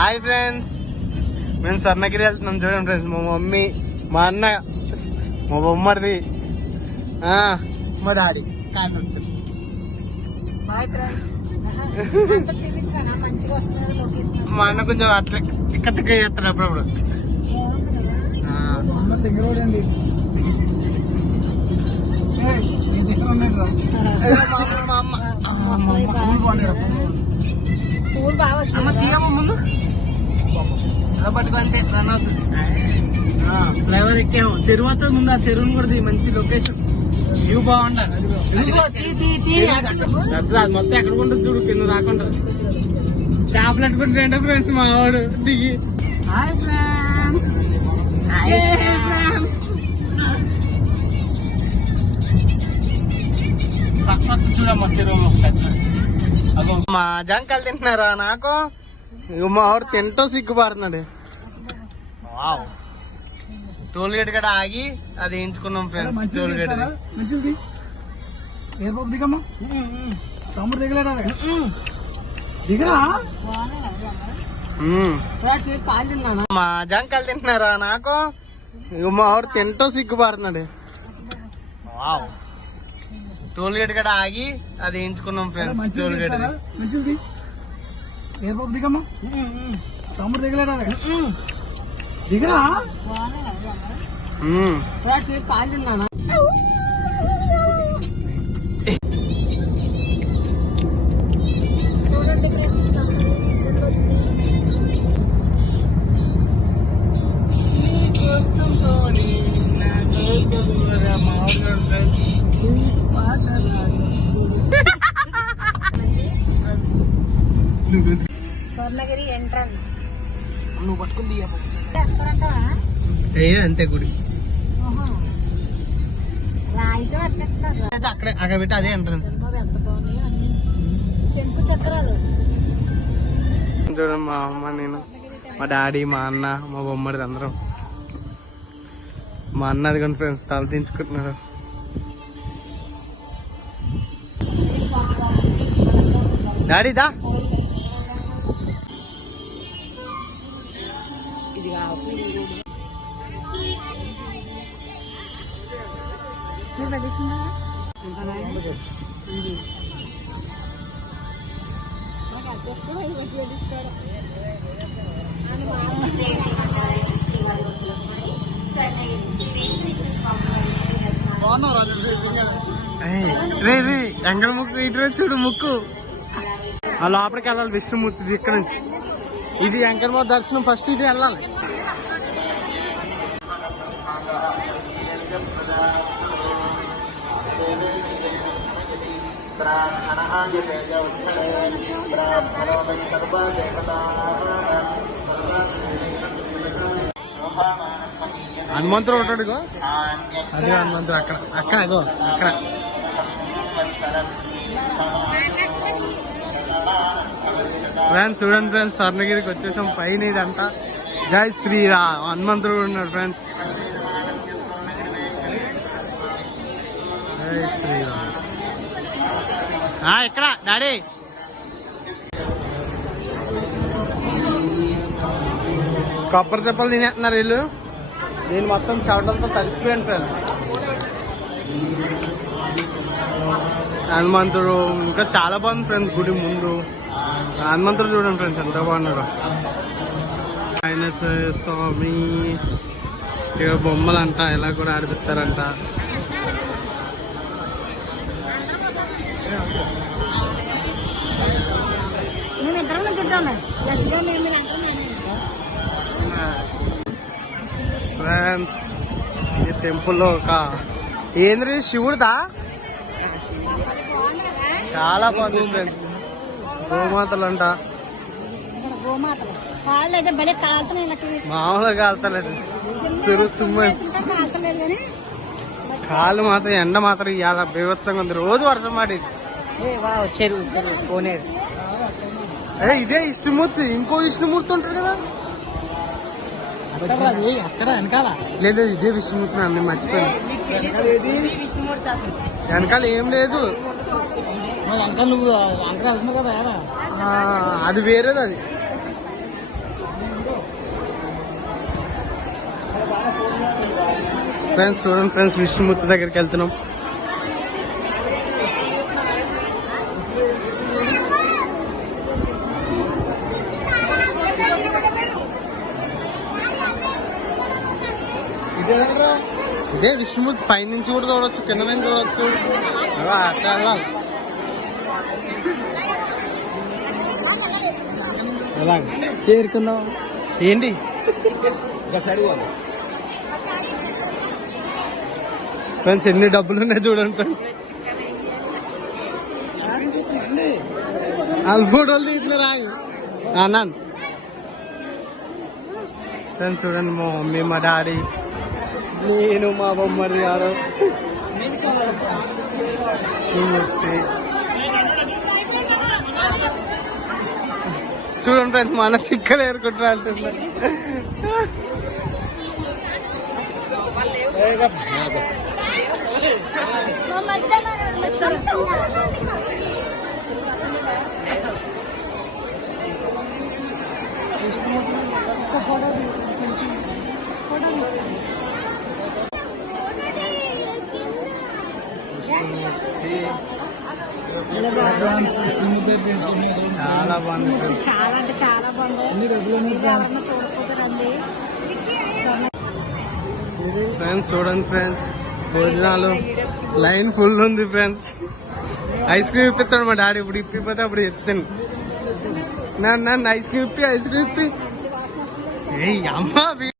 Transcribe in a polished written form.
Hi friends, మేము స్వర్ణగిరి వెళ్తున్నాం. చూడండి ఫ్రెండ్స్, మా మమ్మీ, మా అన్న, మా బొమ్మడిది, మా డాడీ కారణం. మా అన్న కొంచెం అట్లా తిక్క తిక్క చేస్తాడు అప్పుడప్పుడు. ముందు ఎలా పట్టుకుంటే రన్ అవుతుంది. ఫ్లైవర్ ఎక్కాము, చెరువు వస్తుంది ముందు. ఆ చెరువుని కూడా మంచి లొకేషన్, వ్యూ బాగుండదు. మొత్తం ఎక్కడ ఉంటుంది చూడు, కింద రాకుండా చేపలు పెట్టుకుంటే ఫ్రెండ్స్ మా వాడు దిగి. హాయ్ ఫ్రెండ్స్, చూడమ్మా చెరువులో మా జంకాయలు తింటున్నారా నాకు. మా వాడు తింటూ సిగ్గుపడుతున్నాడు. టోల్ గేట్ కూడా ఆగి అది వేయించుకున్నాం ఫ్రెండ్స్. టోల్ గేట్ మా జంకాయలు తింటున్నారా నాకు. మా వాడు తింటూ సిగ్గుపడుతున్నాడు. టోల్ గేట్ కూడా ఆగి అది వేయించుకున్నాం ఫ్రెండ్స్. టోల్ గేట్ దిగమ్మా, తమ్ముడు దిగలేడా దిగరా. స్వర్ణగిరి ఎంట్రన్స్ నువ్వు పట్టుకుంది అంతే గుడి. అక్కడే అక్కడ పెట్టి అదే ఎంట్రన్స్. శంకు చక్రాలు. చూడండి, మా అమ్మ, నేను, మా డాడీ, మా అన్న, మా బొమ్మడిది అందరం. మా అన్నది కానీ ఫ్రెండ్స్ తల దించుకుంటున్నారు. డాడీ దా. ఎంగల ముక్కు ఇటు చూడు, ముక్కు ఆ లోపలికి వెళ్ళాలి. విష్ణుమూర్తిది ఇక్కడ నుంచి. ఇది వెంకటమ్మ దర్శనం ఫస్ట్, ఇది వెళ్ళాలి. హనుమంతుడు ఉంటాడు, అదే హనుమంతుడు. అక్కడ అక్కడ అగో అక్కడ. ఫ్రెండ్స్ చూడండి ఫ్రెండ్స్, స్వర్ణగిరికి వచ్చేసాం. పైన ఇదంతా జై శ్రీరామ్, హనుమంతుడు ఉన్నాడు ఫ్రెండ్స్. జై శ్రీరామ్. ఎక్కడ డాడీ? కొబ్బరి చెప్పలు తినేస్తున్నారు వీళ్ళు. నేను మొత్తం చవటంతో తడిసిపోయాను ఫ్రెండ్స్. హనుమంతుడు ఇంకా చాలా బాగుంది ఫ్రెండ్స్. గుడి ముందు హనుమంతుడు చూడండి ఫ్రెండ్స్, ఎంత బాగున్నాడు. ఆయన స్వామి ఇక్కడ బొమ్మలంట ఇలా కూడా ఆడిపిస్తారంట. ఫ్రెండ్స్ ఈ టెంపుల్లో ఒక ఏంద్రీ శివుడుదా చాలా బాగుంది ఫ్రెండ్స్. గోమాతలు అంట, మామూలుగా కాలుతలేదు. కాళ్ళు మాత్రం ఎండ మాత్రం ఇవాళ బీభత్సంగా ఉంది. రోజు వర్షం పడేది. ఇదే విష్ణుమూర్తి. ఇంకో విష్ణుమూర్తి ఉంటాడు కదా, లేదు ఇదే విష్ణుమూర్తి. అన్ని మర్చిపోయాను. వెనకాల ఏం లేదు, అది వేరేది. అది ఫ్రెండ్స్ చూడండి ఫ్రెండ్స్, విష్ణుమూర్తి దగ్గరికి వెళ్తున్నాం. ఇదే విష్ణుమూర్తి పైనుంచి కూడా చూడవచ్చు, కింద నుంచి చూడవచ్చు. అట్లా వెళ్ళాలి. చేరుకుందాం. ఏంటి ఫ్రెండ్స్, ఎన్ని డబ్బులు ఉన్నాయి చూడండి ఫ్రెండ్స్. వాళ్ళు ఫోటోలు తీస్తున్నారా అన్నాను ఫ్రెండ్స్. చూడండి మా మమ్మీ, మా డాడీ, నేను, మా బొమ్మది గారు, శ్రీమూర్తి. చూడండి ఫ్రెండ్స్, మన చిక్కలు ఏరుకుంటారు అంటున్నారు. చాలా బాగుంది ఫ్రెండ్స్. చాలా అంటే చాలా బాగుంది. ఎవరన్నా చూడకపోతే రండి. ఫ్రెండ్స్ చూడండి ఫ్రెండ్స్, భోజనాలు లైన్ ఫుల్ ఉంది ఫ్రెండ్స్. ఐస్ క్రీమ్ ఇప్పిస్తాడు మా డాడీ. ఇప్పుడు ఇప్పిపోతే అప్పుడు చెప్తాను. నన్ను ఐస్ క్రీమ్ ఇప్పి, ఐస్ క్రీమ్ ఇప్పి. ఏ అమ్మా